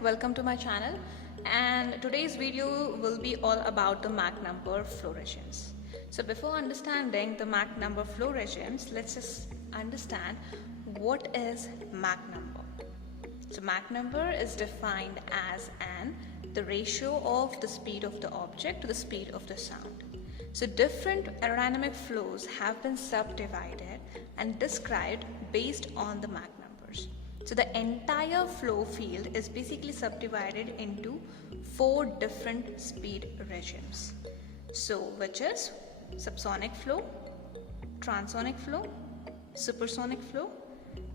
welcome to my channel, and today's video will be all about the Mach number flow regimes. So before understanding the Mach number flow regimes, let's just understand what is Mach number. So Mach number is defined as the ratio of the speed of the object to the speed of the sound. So different aerodynamic flows have been subdivided and described based on the Mach numbers. So the entire flow field is basically subdivided into 4 different speed regimes. So which is subsonic flow, transonic flow, supersonic flow,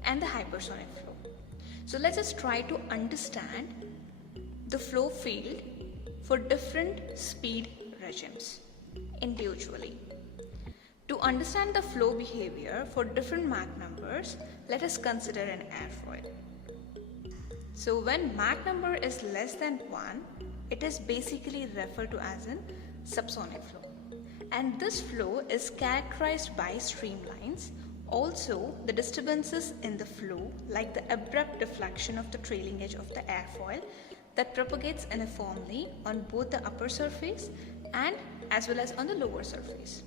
and the hypersonic flow. So let's just try to understand the flow field for different speed regimes individually. To understand the flow behavior for different Mach numbers, let us consider an airfoil. So when Mach number is less than 1, it is basically referred to as a subsonic flow. And this flow is characterized by streamlines. Also, the disturbances in the flow, like the abrupt deflection of the trailing edge of the airfoil that propagates uniformly on both the upper surface and as well as on the lower surface.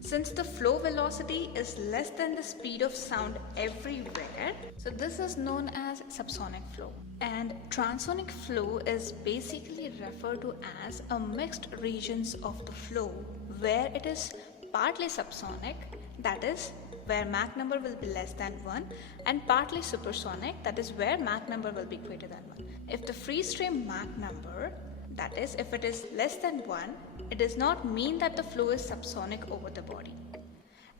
Since the flow velocity is less than the speed of sound everywhere, so this is known as subsonic flow. And transonic flow is basically referred to as a mixed regions of the flow where it is partly subsonic, that is where Mach number will be less than 1, and partly supersonic, that is where Mach number will be greater than 1. If the free stream Mach number, that is if it is less than 1, it does not mean that the flow is subsonic over the body.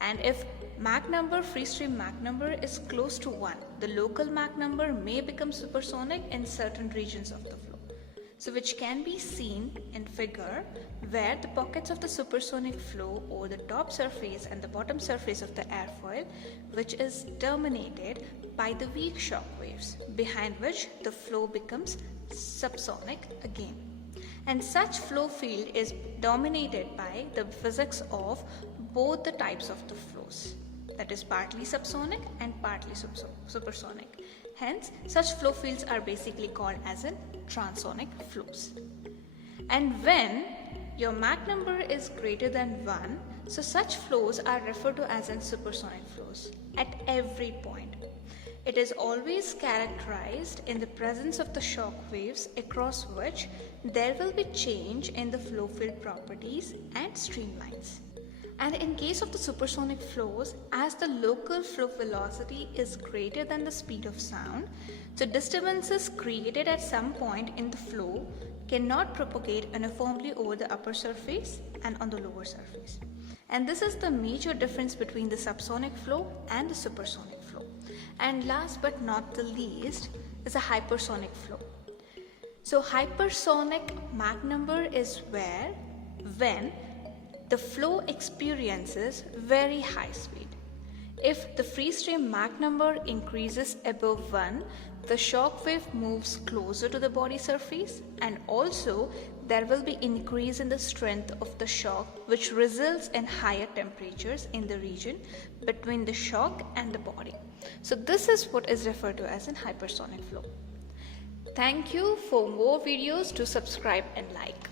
And if Mach number, free stream Mach number is close to 1, the local Mach number may become supersonic in certain regions of the flow. So which can be seen in figure where the pockets of the supersonic flow over the top surface and the bottom surface of the airfoil, which is terminated by the weak shock waves, behind which the flow becomes subsonic again. And such flow field is dominated by the physics of both the types of the flows, that is partly subsonic and partly supersonic. Hence, such flow fields are basically called as in transonic flows. And when your Mach number is greater than 1, so such flows are referred to as in supersonic flows at every point. It is always characterized in the presence of the shock waves across which there will be change in the flow field properties and streamlines. And in case of the supersonic flows, as the local flow velocity is greater than the speed of sound, so disturbances created at some point in the flow cannot propagate uniformly over the upper surface and on the lower surface. And this is the major difference between the subsonic flow and the supersonic flow. And last but not the least is a hypersonic flow. So hypersonic Mach number is when the flow experiences very high speed. If the free stream Mach number increases above 1, the shock wave moves closer to the body surface, and also there will be increase in the strength of the shock, which results in higher temperatures in the region between the shock and the body. So this is what is referred to as an hypersonic flow. Thank you. For more videos, to subscribe and like.